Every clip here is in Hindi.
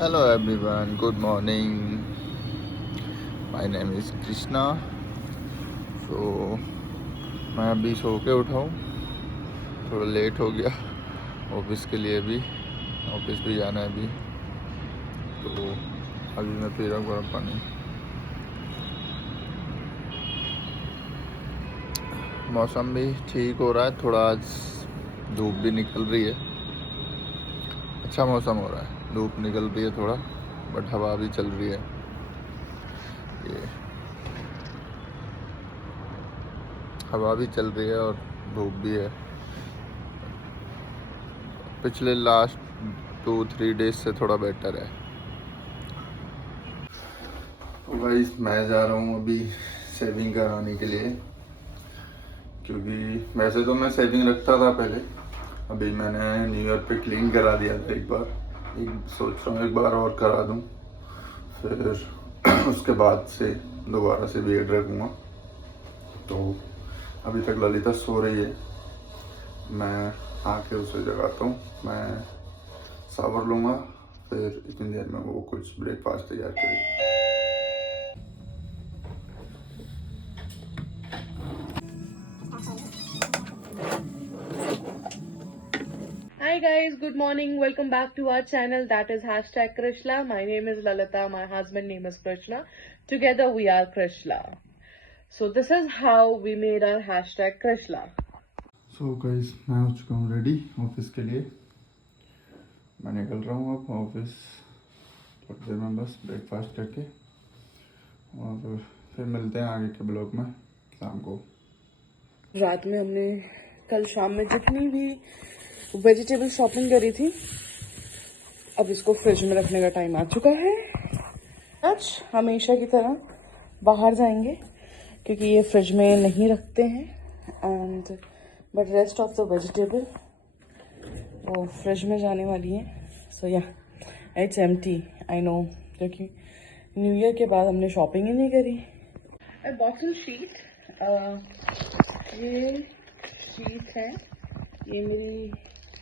Hello everyone, good morning. My name is Krishna. So मैं अभी सो के उठा हूँ, थोड़ा लेट हो गया ऑफिस के लिए भी, ऑफिस भी जाना है अभी। तो अभी मैं पी रहा हूँ गर्म पानी। मौसम भी ठीक हो रहा है, थोड़ा आज धूप भी निकल रही है, अच्छा मौसम हो रहा है। धूप निकल रही है थोड़ा, बट हवा भी चल रही है। ये हवा भी चल रही है और धूप भी है। पिछले लास्ट 2-3 डेज से थोड़ा बेटर है। तो भाई मैं जा रहा हूँ अभी सेविंग कराने के लिए, क्योंकि वैसे तो मैं सेविंग रखता था पहले। अभी मैंने न्यू ईयर पे क्लीन करा दिया था एक बार, सोच रहा हूँ एक बार और करा दूँ, फिर उसके बाद से दोबारा से बीएड रखूँगा। तो अभी तक ललिता सो रही है, मैं आके उसे जगाता हूँ, मैं शावर लूँगा, फिर इतनी देर में वो कुछ ब्रेकफास्ट तैयार करेगी। Hi guys, good morning. Welcome back to our channel, that is hashtag Krishna. My name is Lalita, my husband name is Krishna. Together we are Krishna. So this is how we made our hashtag Krishna. So guys मैं हो चुका हूँ रेडी ऑफिस के लिए। मैं निकल रहा हूँ अब ऑफिस थोड़ी देर में, बस ब्रेकफास्ट करके, और फिर मिलते हैं आगे के ब्लॉग में शाम को। रात में हमने कल शाम में जितनी भी वेजिटेबल शॉपिंग करी थी, अब इसको फ्रिज में रखने का टाइम आ चुका है। आज हमेशा की तरह बाहर जाएंगे क्योंकि ये फ्रिज में नहीं रखते हैं, and but rest of the vegetable वो फ्रिज में जाने वाली है। सो या इट्स एम्प्टी, आई नो, क्योंकि न्यू ईयर के बाद हमने शॉपिंग ही नहीं करी। आई बॉट सम शीट, ये शीट है, ये मेरी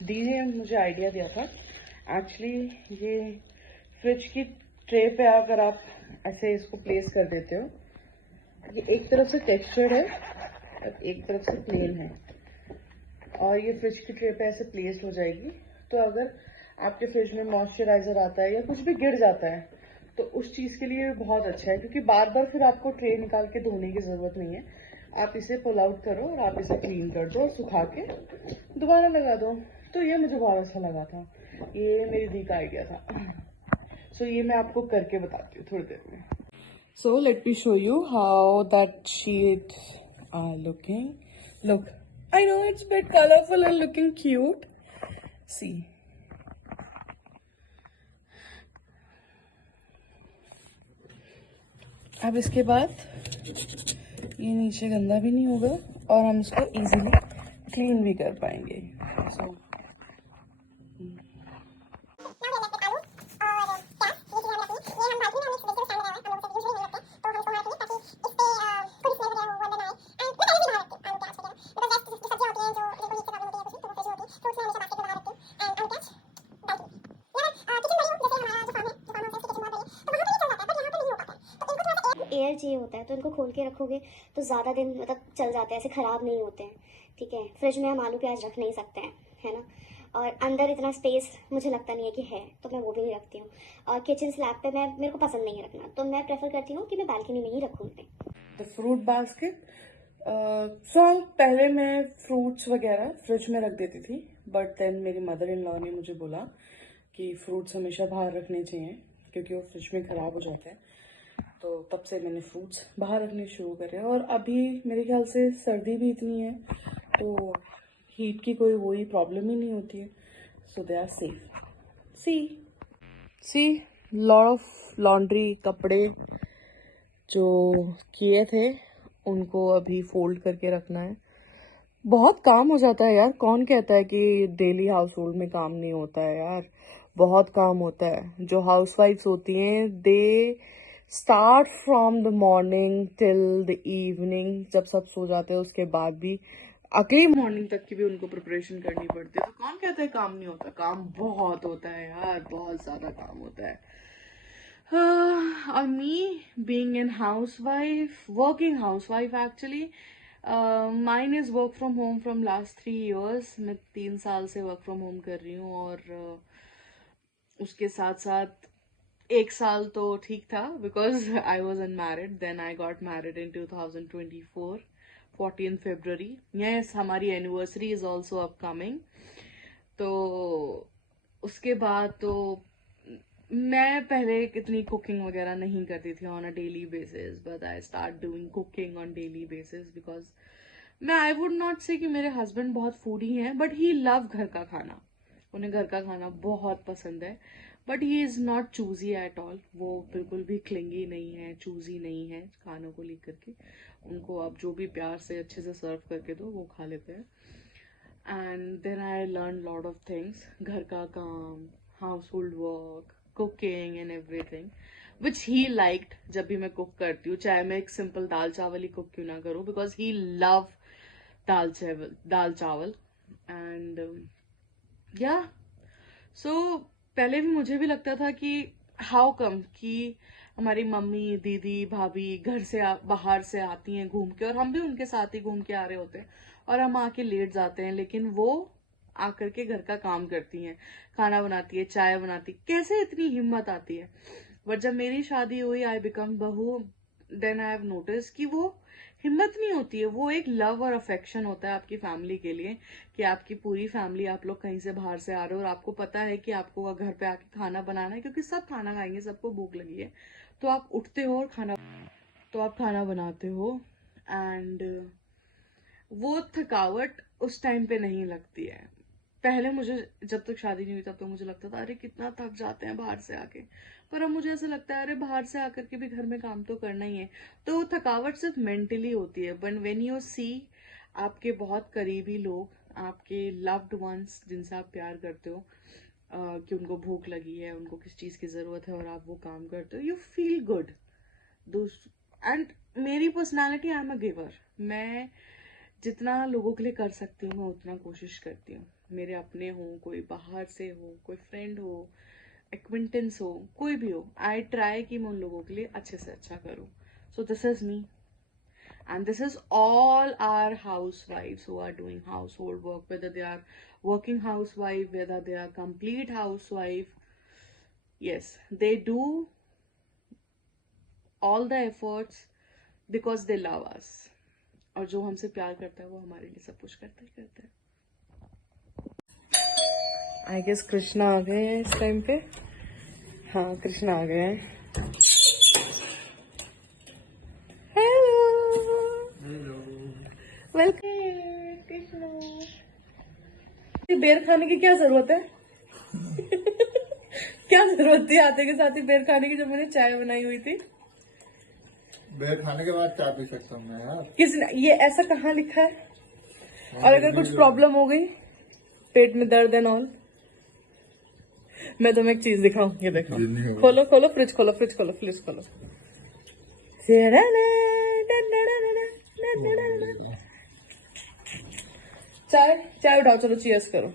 दी ने मुझे आइडिया दिया था। एक्चुअली ये फ्रिज की ट्रे पे अगर आप ऐसे इसको प्लेस कर देते हो, ये एक तरफ से टेक्सचर्ड है और एक तरफ से प्लेन है, और ये फ्रिज की ट्रे पे ऐसे प्लेस्ड हो जाएगी। तो अगर आपके फ्रिज में मॉइस्चराइजर आता है या कुछ भी गिर जाता है तो उस चीज के लिए बहुत अच्छा है, क्योंकि बार बार फिर आपको ट्रे निकाल के धोने की जरूरत नहीं है। आप इसे पुल आउट करो और आप इसे क्लीन कर दो और सुखा के दोबारा लगा दो। तो ये मुझे बहुत अच्छा लगा था, ये मेरी दी का आइडिया था। सो ये मैं आपको करके बताती हूँ थोड़ी देर में। So let me show you how that sheet are looking. Look, I know it's a bit colorful and looking cute. See. अब इसके बाद ये नीचे गंदा भी नहीं होगा और हम इसको इजीली क्लीन भी कर पाएंगे। So, एयर चाहिए होता है तो इनको खोल के रखोगे तो ज़्यादा दिन मतलब चल जाते हैं, ऐसे ख़राब नहीं होते हैं। ठीक है, फ्रिज में हम आलू प्याज रख नहीं सकते हैं, है ना। और अंदर इतना स्पेस मुझे लगता नहीं है कि है, तो मैं वो भी नहीं रखती हूँ। और किचन स्लैब पे मैं मेरे को पसंद नहीं है रखना, तो मैं प्रेफर करती हूँ कि मैं बालकनी में ही रखूँ अपने। The fruit basket. सो पहले मैं फ्रूट्स वगैरह फ्रिज में रख देती थी, बट देन मेरी मदर इन लॉ ने मुझे बोला कि फ्रूट्स हमेशा बाहर रखने चाहिए क्योंकि वो फ्रिज में ख़राब हो जाते हैं। तो तब से मैंने फ्रूट्स बाहर रखने शुरू करे, और अभी मेरे ख्याल से सर्दी भी इतनी है तो हीट की कोई वही प्रॉब्लम ही नहीं होती है। So they are safe. See see lot of laundry, कपड़े जो किए थे उनको अभी फोल्ड करके रखना है। बहुत काम हो जाता है यार, कौन कहता है कि डेली हाउस होल्ड में काम नहीं होता है यार, बहुत काम होता है। जो हाउसवाइफ्स होती हैं they start from the morning till the evening, जब सब सो जाते हैं उसके बाद भी अगली मॉर्निंग तक की भी उनको प्रिपरेशन करनी पड़ती है। तो कौन कहता है काम नहीं होता? काम बहुत होता है यार, बहुत ज्यादा काम होता है। और me being an housewife, working housewife actually, mine is work from home from last 3 years। मैं 3 साल से वर्क फ्रॉम होम कर रही हूँ, और उसके साथ साथ 1 साल तो ठीक था because I was unmarried. Then I got married in 2024 14th February। Yes, हमारी एनिवर्सरी इज ऑल्सो अपकमिंग। तो उसके बाद तो मैं पहले कितनी कुकिंग वगैरह नहीं करती थी on a daily basis, but I start doing cooking on daily basis because मैं, आई वुड नॉट से कि मेरे हस्बैंड बहुत फूडी हैं, बट ही लव घर का खाना। उन्हें घर का खाना बहुत पसंद है, but he is not choosy at all. वो बिल्कुल भी क्लिंगी नहीं है, चूजी नहीं है खानों को लेकर के। उनको आप जो भी प्यार से अच्छे से सर्व करके दो वो खा लेते हैं। And then I learn lot of things, घर का काम, household work, cooking and everything which he liked. जब भी मैं कुक करती हूँ, चाहे मैं एक सिंपल दाल चावल ही कुक क्यों ना करूँ, बिकॉज ही लव दाल चावल। एंड या सो पहले भी मुझे भी लगता था कि हाउ कम कि हमारी मम्मी, दीदी, भाभी घर से बाहर से आती हैं घूम के, और हम भी उनके साथ ही घूम के आ रहे होते हैं, और हम आके लेट जाते हैं, लेकिन वो आकर के घर का काम करती हैं, खाना बनाती है, चाय बनाती। कैसे इतनी हिम्मत आती है? बट जब मेरी शादी हुई, आई बिकम बहू, देन आई हैव नोटिस कि वो हिम्मत नहीं होती है। वो एक लव और अफेक्शन होता है आपकी फैमिली के लिए, कि आपकी पूरी फैमिली, आप लोग कहीं से बाहर से आ रहे हो और आपको पता है कि आपको घर पे आके खाना बनाना है, क्योंकि सब खाना खाएंगे, सबको भूख लगी है। तो आप उठते हो और खाना बनाते हो। एंड वो थकावट उस टाइम पे नहीं लगती है। पहले मुझे, जब तक शादी नहीं हुई तब तो मुझे लगता था अरे कितना थक जाते हैं बाहर से आके, पर अब मुझे ऐसा लगता है अरे बाहर से आकर के भी घर में काम तो करना ही है। तो थकावट सिर्फ मेंटली होती है, बट व्हेन यू सी आपके बहुत करीबी लोग, आपके लव्ड वंस जिनसे आप प्यार करते हो, कि उनको भूख लगी है, उनको किस चीज की जरूरत है, और आप वो काम करते हो, यू फील गुड। एंड मेरी personality, I am a giver. मैं जितना लोगों के लिए कर सकती हूँ, मैं उतना कोशिश करती हूँ। मेरे अपने हो, कोई बाहर से हो, कोई फ्रेंड हो, एक्विंटेंस हो, कोई भी हो, आई ट्राई कि मैं उन लोगों के लिए अच्छे से अच्छा करूँ। So this is me, and this is all our housewives who are doing household work, whether they are working housewife, whether they are complete housewife. Yes, they do all the efforts because they love us, और जो हमसे प्यार करता है वो हमारे लिए सब कुछ करता ही करता है। आई गेस कृष्णा आ गए हैं इस टाइम पे। हाँ, कृष्णा आ गए हैं। Hello, welcome Krishna. बेर खाने की क्या जरूरत है? क्या जरूरत थी आते के साथ ही बेर खाने की, जब मैंने चाय बनाई हुई थी? बेर खाने के बाद चाय पी सकता हूँ मैं यार। किसने ये ऐसा कहाँ लिखा है? और अगर कुछ प्रॉब्लम हो गई, पेट में दर्द एंड ऑल, मैं तुम्हें एक चीज दिखाऊं, ये देखो। खोलो खोलो फ्रिज, खोलो फ्रिज, खोलो फ्रिज, खोलो। चाय चाय उठाओ, चलो चीयर्स करो।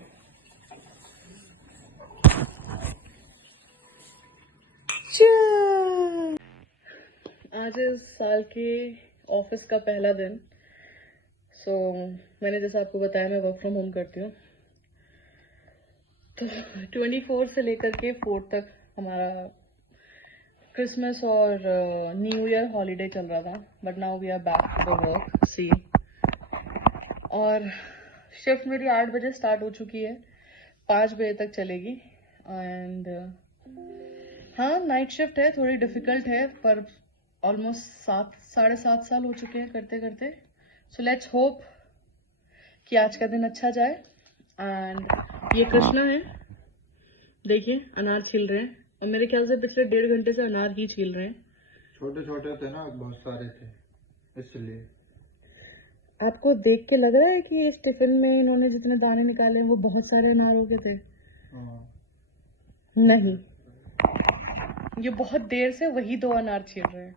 आज इस साल के ऑफिस का पहला दिन। सो मैंने जैसा आपको बताया, मैं वर्क फ्रॉम होम करती हूँ। तो 24 से लेकर के 4 तक हमारा क्रिसमस और न्यू ईयर हॉलीडे चल रहा था, but now we are back to the work. See, और शिफ्ट मेरी 8 बजे स्टार्ट हो चुकी है, 5 बजे तक चलेगी। एंड हाँ, नाइट शिफ्ट है, थोड़ी डिफिकल्ट है, पर ऑलमोस्ट 7-7.5 साल हो चुके हैं करते करते। सो लेट्स होप कि आज का दिन अच्छा जाए। एंड ये कृष्णा है, देखिए अनार छील रहे हैं, और मेरे ख्याल से पिछले 1.5 घंटे से अनार ही छील रहे हैं। छोटे छोटे थे ना, बहुत सारे थे, इसलिए। आपको देख के लग रहा है कि इस टिफिन में इन्होंने जितने दाने निकाले हैं वो बहुत सारे अनार हो गए थे? नहीं, ये बहुत देर से वही 2 अनार छील रहे हैं।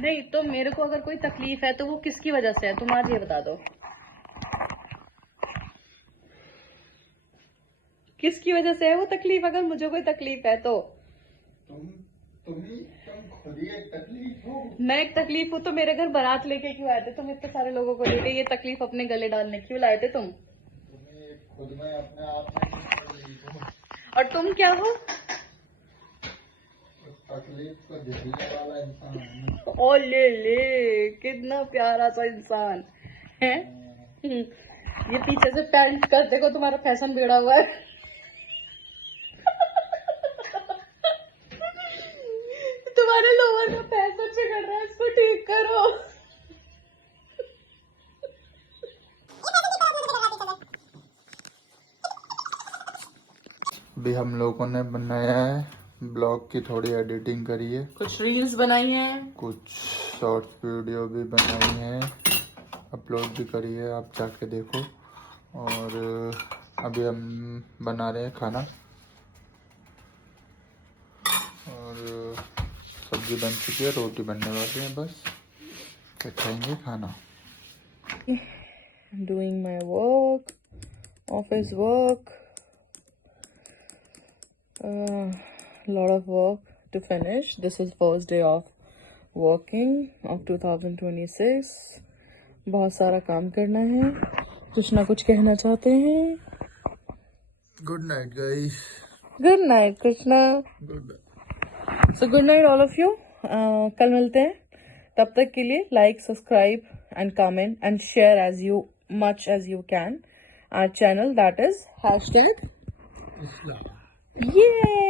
नहीं तो मेरे को अगर कोई तकलीफ है तो वो किसकी वजह से है, तुम आज ये बता दो किसकी वजह से है वो तकलीफ, अगर मुझे कोई तकलीफ है तो। तुम खुद ही एक तकलीफ हो। मैं एक तकलीफ हूँ तो मेरे घर बारात लेके क्यों आए थे तुम, इतने सारे लोगों को लेके, ये तकलीफ अपने गले डालने क्यों लाए थे तुम? तुम्हें खुद में अपने आप में तकलीफ हो। और तुम क्या हो? तकलीफ को झेलने वाला इंसान। ओ ले कितना प्यारा सा इंसान है। ये पीछे से पैंट कर देखो, तुम्हारा फैशन बिगड़ा हुआ है। तुम्हारे लोअर का फैशन बिगड़ रहा है, इसको ठीक करो। अभी हम लोगों ने बनाया है ब्लॉग की थोड़ी एडिटिंग करी है, कुछ रील्स बनाई हैं, कुछ शॉर्ट वीडियो भी बनाई है, अपलोड भी करी है, आप जाके देखो। और अभी हम बना रहे हैं खाना, और सब्जी बन चुकी है, रोटी बनने वाली है, बस फिर खाएंगे खाना। Doing my work, office work, lot of work to finish. This is first day of working of 2026. बहुत सारा काम करना है, कुछ ना कुछ कहना चाहते हैं। Good night guys. Good night Krishna. Good night. So good night all of you. कल मिलते हैं, तब तक के लिए like, subscribe and comment and share as much as you can our channel, that is #. Yay!